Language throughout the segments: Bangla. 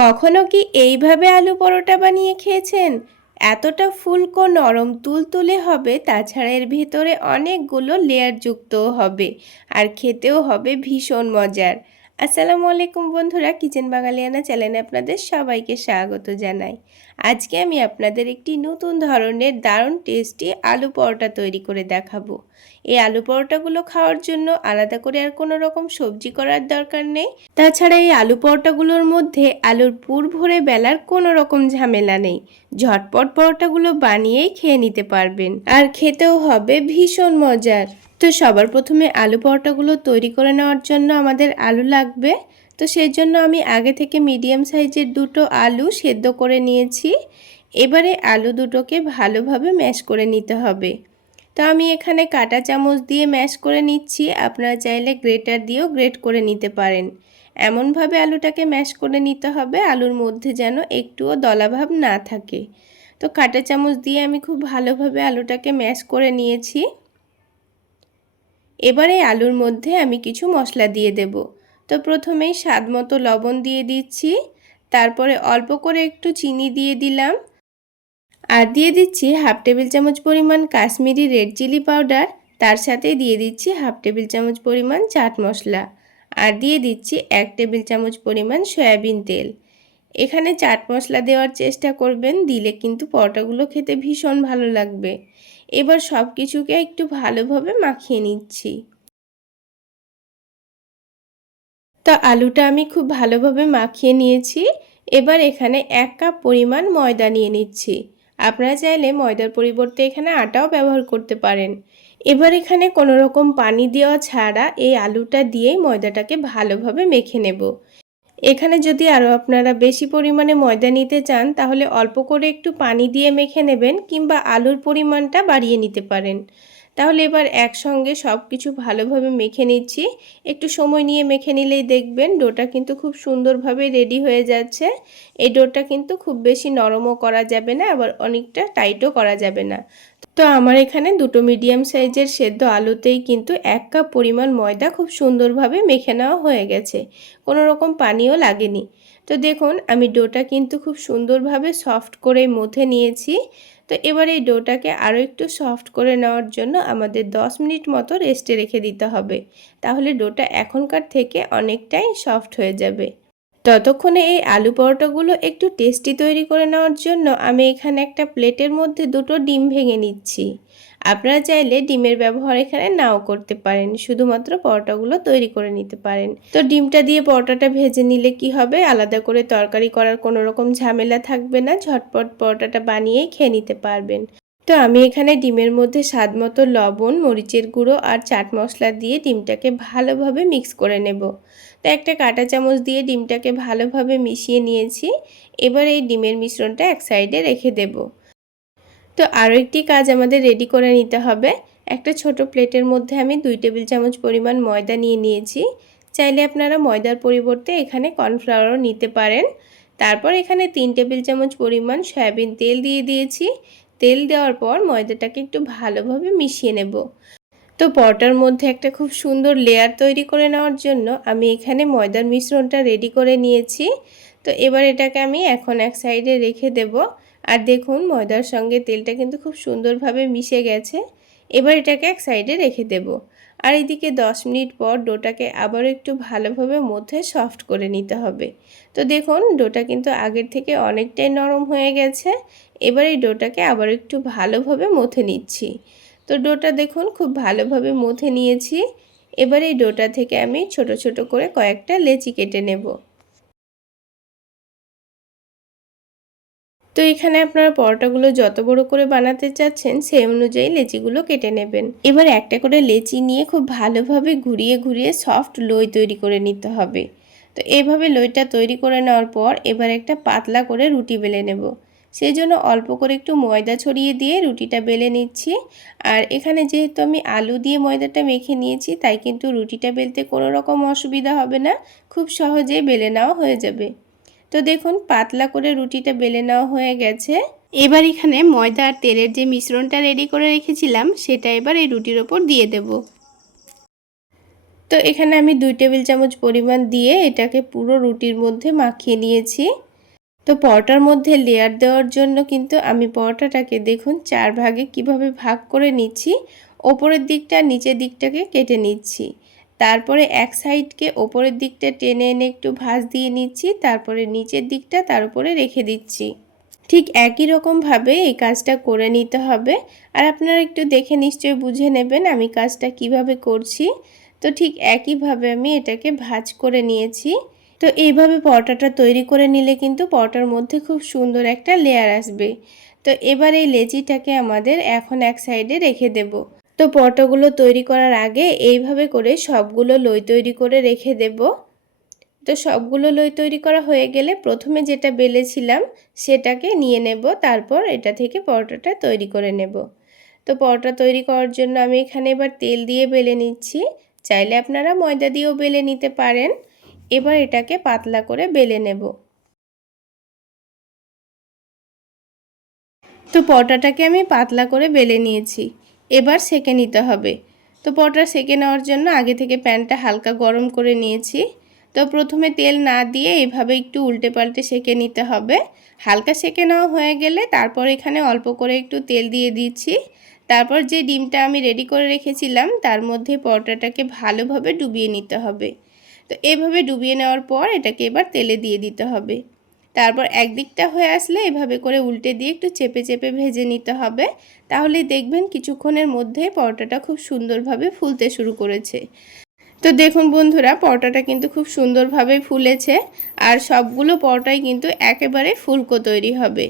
কখনো কি এইভাবে আলু পরোটা বানিয়ে খেয়েছেন? এতটা ফুলকো নরম তুলতুলে হবে, তাছাড়া এর ভেতরে অনেকগুলো লেয়ার যুক্তও হবে, আর খেতেও হবে ভীষণ মজার। আসসালামু আলাইকুম বন্ধুরা, কিচেন বাঙালিয়ানা চ্যানেলে আপনাদের সবাইকে স্বাগত জানাই। আজকে আমি আপনাদের একটি নতুন ধরনের দারুণ টেস্টি আলু পরোটা তৈরি করে দেখাবো। এই আলু পরোটাগুলো খাওয়ার জন্য আলাদা করে আর কোনো রকম সবজি করার দরকার নেই। তাছাড়া এই আলু পরোটাগুলোর মধ্যে আলুর পুর ভরে বেলার কোনো রকম ঝামেলা নেই। ঝটপট পরোটাগুলো বানিয়েই খেয়ে নিতে পারবেন। আর খেতেও হবে ভীষণ মজার। তো সবার প্রথমে আলু পরোটাগুলো তৈরি করে নেওয়ার জন্য আমাদের আলু লাগবে। তো সেই জন্য আমি আগে থেকে মিডিয়াম সাইজের দুটো আলু সেদ্ধ করে নিয়েছি। এবারে আলু দুটোকে ভালোভাবে ম্যাশ করে নিতে হবে। তো আমি এখানে কাটা চামচ দিয়ে ম্যাশ করে নিচ্ছি। আপনারা চাইলে গ্রেটার দিয়েও গ্রেট করে নিতে পারেন। এমনভাবে আলুটাকে ম্যাশ করে নিতে হবে, আলুর মধ্যে যেন একটুও দলাভাব না থাকে। তো কাটা চামচ দিয়ে আমি খুব ভালোভাবে আলুটাকে ম্যাশ করে নিয়েছি। এবারে আলুর মধ্যে আমি কিছু মশলা দিয়ে দেব। তো প্রথমেই স্বাদ মতো লবণ দিয়ে দিচ্ছি, তারপরে অল্প করে একটু চিনি দিয়ে দিলাম। আর দিয়ে দিচ্ছি হাফ টেবিল চামচ পরিমাণ কাশ্মীরি রেড চিলি পাউডার, তার সাথে দিয়ে দিচ্ছি হাফ টেবিল চামচ পরিমাণ চাট মশলা আর দিয়ে দিচ্ছি এক টেবিল চামচ পরিমাণ সয়াবিন তেল। এখানে চাট মশলা দেওয়ার চেষ্টা করবেন, দিলে কিন্তু পরোটাগুলো খেতে ভীষণ ভালো লাগবে। এবার সব কিছুকে একটু ভালোভাবে মাখিয়ে নিচ্ছি। তো আলুটা আমি খুব ভালোভাবে মাখিয়ে নিয়েছি। এবার এখানে এক কাপ পরিমাণ ময়দা নিয়ে নিচ্ছি। আপনারা চাইলে ময়দার পরিবর্তে এখানে আটাও ব্যবহার করতে পারেন। এবার এখানে কোনো রকম পানি দেওয়া ছাড়া এই আলুটা দিয়েই ময়দাটাকে ভালোভাবে মেখে নেব। এখানে যদি আরও আপনারা বেশি পরিমাণে ময়দা নিতে চান, তাহলে অল্প করে একটু পানি দিয়ে মেখে নেবেন কিংবা আলুর পরিমাণটা বাড়িয়ে নিতে পারেন। তাহলে এবার একসঙ্গে সব কিছু ভালোভাবে মেখে নিচ্ছি। একটু সময় নিয়ে মেখে নিলেই দেখবেন ডোটা কিন্তু খুব সুন্দরভাবে রেডি হয়ে যাচ্ছে। এই ডোটা কিন্তু খুব বেশি নরমও করা যাবে না, আবার অনেকটা টাইটও করা যাবে না। তো আমার এখানে দুটো মিডিয়াম সাইজের সেদ্ধ আলুতেই কিন্তু এক কাপ পরিমাণ ময়দা খুব সুন্দরভাবে মেখে নেওয়া হয়ে গেছে। কোনো রকম পানিও লাগেনি। তো দেখুন, আমি ডোটা কিন্তু খুব সুন্দরভাবে সফট করে মথে নিয়েছি। তো এবার এই ডোটাকে আরও একটু সফট করে নেওয়ার জন্য আমাদের 10 মিনিট মতো রেস্টে রেখে দিতে হবে। তাহলে ডোটা এখনকার থেকে অনেকটাই সফট হয়ে যাবে। ততক্ষণে এই আলু পরোটাগুলো একটু টেস্টি তৈরি করে নেওয়ার জন্য আমি এখানে একটা প্লেটের মধ্যে দুটো ডিম ভেঙে নিচ্ছি। আপনারা চাইলে ডিমের ব্যবহার এখানে নাও করতে পারেন, শুধুমাত্র পরোটাগুলো তৈরি করে নিতে পারেন। তো ডিমটা দিয়ে পরোটাটা ভেজে নিলে কি হবে? আলাদা করে তরকারি করার কোনো রকম ঝামেলা থাকবে না, ঝটপট পরোটাটা বানিয়েই খেয়ে নিতে পারবেন। তো আমি এখানে ডিমের মধ্যে স্বাদ মতো লবণ, মরিচের গুঁড়ো আর চাট মশলা দিয়ে ডিমটাকে ভালোভাবে মিক্স করে নেব। তো একটা কাঁটা চামচ দিয়ে ডিমটাকে ভালোভাবে মিশিয়ে নিয়েছি। এবার এই ডিমের মিশ্রণটা এক সাইডে রেখে দেব। তো আরও একটি কাজ আমাদের রেডি করে নিতে হবে। একটা ছোট প্লেটের মধ্যে আমি দুই টেবিল চামচ পরিমাণ ময়দা নিয়ে নিয়েছি। চাইলে আপনারা ময়দার পরিবর্তে এখানে কর্নফ্লাওয়ারও নিতে পারেন। তারপর এখানে তিন টেবিল চামচ পরিমাণ সয়াবিন তেল দিয়ে দিয়েছি। তেল দেওয়ার পর ময়দাটাকে একটু ভালোভাবে মিশিয়ে নেব। তো পরটার মধ্যে একটা খুব সুন্দর লেয়ার তৈরি করে নেওয়ার জন্য আমি এখানে ময়দার মিশ্রণটা রেডি করে নিয়েছি। তো এবার এটাকে আমি এখন এক সাইডে রেখে দেব। আর দেখুন, ময়দার সঙ্গে তেলটা কিন্তু খুব সুন্দরভাবে মিশে গেছে। এবার এটাকে এক সাইডে রেখে দেব। আর এদিকে 10 মিনিট পর ডোটাকে আবার একটু ভালোভাবে মধ্যে সফট করে নিতে হবে। তো দেখুন, ডোটা কিন্তু আগের থেকে অনেকটাই নরম হয়ে গেছে। এবার এই ডোটাকে আবার একটু ভালোভাবে মথে নিচ্ছি। তো ডোটা দেখুন, খুব ভালোভাবে মথে নিয়েছি। এবার এই ডোটা থেকে আমি ছোট ছোট করে কয়েকটা লেচি কেটে নেব। তো এখানে আপনারা পরোটাগুলো যত বড় করে বানাতে চাচ্ছেন, সেই অনুযায়ী লেচিগুলো কেটে নেবেন। এবার একটা করে লেচি নিয়ে খুব ভালোভাবে ঘুরিয়ে ঘুরিয়ে সফট লই তৈরি করে নিতে হবে। তো এইভাবে লইটা তৈরি করে নেওয়ার পর এবার একটা পাতলা করে রুটি বেলে নেব। সেই জন্য অল্প করে একটু ময়দা ছড়িয়ে দিয়ে রুটিটা বেলে নিচ্ছি। আর এখানে যেহেতু আমি আলু দিয়ে ময়দাটা মেখে নিয়েছি, তাই কিন্তু রুটিটা বেলতে কোনো রকম অসুবিধা হবে না। খুব সহজেই বেলে নেওয়া হয়ে যাবে। তো দেখুন, পাতলা করে রুটিটা বেলে নেওয়া হয়ে গেছে। এবার এখানে ময়দা আর তেলের যে মিশ্রণটা রেডি করে রেখেছিলাম, সেটা এবার এই রুটির ওপর দিয়ে দেব। তো এখানে আমি দুই টেবিল চামচ পরিমাণ দিয়ে এটাকে পুরো রুটির মধ্যে মাখিয়ে নিয়েছি। তো পরোটার মধ্যে লেয়ার দেওয়ার জন্য কিন্তু আমি পরোটাটাকে দেখুন, চার ভাগে কীভাবে ভাগ করে নিচ্ছি, ওপরের দিকটা নিচের দিকটাকে কেটে নিচ্ছি। তারপরে এক সাইডকে ওপরের দিকটা টেনে এনে একটু ভাঁজ দিয়ে নিচ্ছি, তারপরে নিচের দিকটা তার উপরে রেখে দিচ্ছি। ঠিক একই রকমভাবে এই কাজটা করে নিতে হবে। আর আপনারা একটু দেখে নিশ্চয়ই বুঝে নেবেন আমি কাজটা কীভাবে করছি। তো ঠিক একইভাবে আমি এটাকে ভাজ করে নিয়েছি। তো এইভাবে পরোটাটা তৈরি করে নিলে কিন্তু পরোটার মধ্যে খুব সুন্দর একটা লেয়ার আসবে। তো এবার এই লেচিটাকে আমাদের এখন এক সাইডে রেখে দেব। তো পরোটাগুলো তৈরি করার আগে এইভাবে করে সবগুলো লই তৈরি করে রেখে দেব। তো সবগুলো লই তৈরি করা হয়ে গেলে প্রথমে যেটা বেলেছিলাম সেটাকে নিয়ে নেব, তারপর এটা থেকে পরোটাটা তৈরি করে নেব। তো পরোটা তৈরি করার জন্য আমি এখানে এবার তেল দিয়ে বেলে নিচ্ছি। চাইলে আপনারা ময়দা দিয়েও বেলে নিতে পারেন। এবার এটাকে পাতলা করে বেলে নেব। তো পরোটাটাকে আমি পাতলা করে বেলে নিয়েছি। এবার সেকে নিতে হবে। তো পরোটা সেকে নেওয়ার জন্য আগে থেকে প্যানটা হালকা গরম করে নিয়েছি। তো প্রথমে তেল না দিয়ে এভাবে একটু উল্টে পাল্টে সেকে নিতে হবে। হালকা সেকে নেওয়া হয়ে গেলে তারপর এখানে অল্প করে একটু তেল দিয়ে দিচ্ছি। তারপর যে ডিমটা আমি রেডি করে রেখেছিলাম তার মধ্যে পরোটাটাকে ভালোভাবে ডুবিয়ে নিতে হবে। তো এভাবে ডুবিয়ে নেওয়ার পর এটাকে এবার তেলে দিয়ে দিতে হবে। তারপর একদিকটা হয়ে আসলে এভাবে করে উল্টে দিয়ে একটু চেপে চেপে ভেজে নিতে হবে। তাহলে দেখবেন কিছুক্ষণের মধ্যে পরোটাটা খুব সুন্দরভাবে ফুলতে শুরু করেছে। তো দেখুন বন্ধুরা, পরোটাটা কিন্তু খুব সুন্দরভাবে ফুলেছে আর সবগুলো পরোটাই কিন্তু একেবারে ফুলকো তৈরি হবে।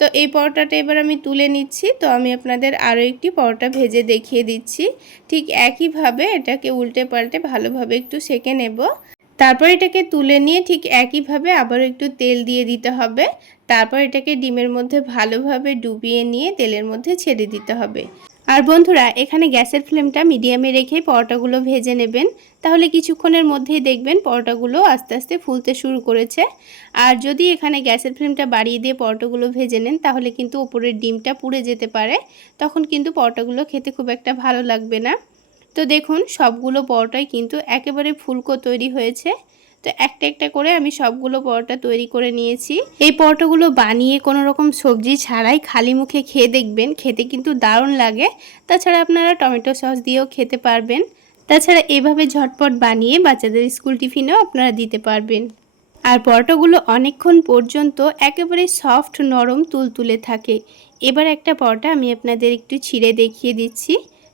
তো এই পরোটাটা এবার আমি তুলে নিচ্ছি। তো আমি আপনাদের আরও একটি পরোটা ভেজে দেখিয়ে দিচ্ছি। ঠিক একইভাবে এটাকে উল্টে পাল্টে ভালোভাবে একটু সেকে নেব। তারপর এটাকে তুলে নিয়ে ঠিক একইভাবে আবারও একটু তেল দিয়ে দিতে হবে। তারপর এটাকে ডিমের মধ্যে ভালোভাবে ডুবিয়ে নিয়ে তেলের মধ্যে ছেড়ে দিতে হবে। আর বন্ধুরা, এখানে গ্যাসের ফ্লেমটা মিডিয়ামে রেখে পরোটাগুলো ভেজে নেবেন। তাহলে কিছুক্ষণের মধ্যেই দেখবেন পরোটাগুলো আস্তে আস্তে ফুলতে শুরু করেছে। আর যদি এখানে গ্যাসের ফ্লেমটা বাড়িয়ে দিয়ে পরোটাগুলো ভেজে নেন, তাহলে কিন্তু ওপরের ডিমটা পুড়ে যেতে পারে। তখন কিন্তু পরোটাগুলো খেতে খুব একটা ভালো লাগবে না। তো দেখুন, সবগুলো পরোটাই কিন্তু একেবারে ফুলকো তৈরি হয়েছে। তো একটা একটা করে আমি সবগুলো পরোটা তৈরি করে নিয়েছি। এই পরোটাগুলো বানিয়ে কোনো রকম সবজি ছাড়াই খালি মুখে খেয়ে দেখবেন, খেতে কিন্তু দারুণ লাগে। তাছাড়া আপনারা টমেটো সস দিয়েও খেতে পারবেন। তাছাড়া এভাবে ঝটপট বানিয়ে বাচ্চাদের স্কুল টিফিনেও আপনারা দিতে পারবেন। আর পরোটাগুলো অনেকক্ষণ পর্যন্ত একেবারে সফট নরম তুলতুলে থাকে। এবার একটা পরোটা আমি আপনাদের একটু ছিঁড়ে দেখিয়ে দিচ্ছি।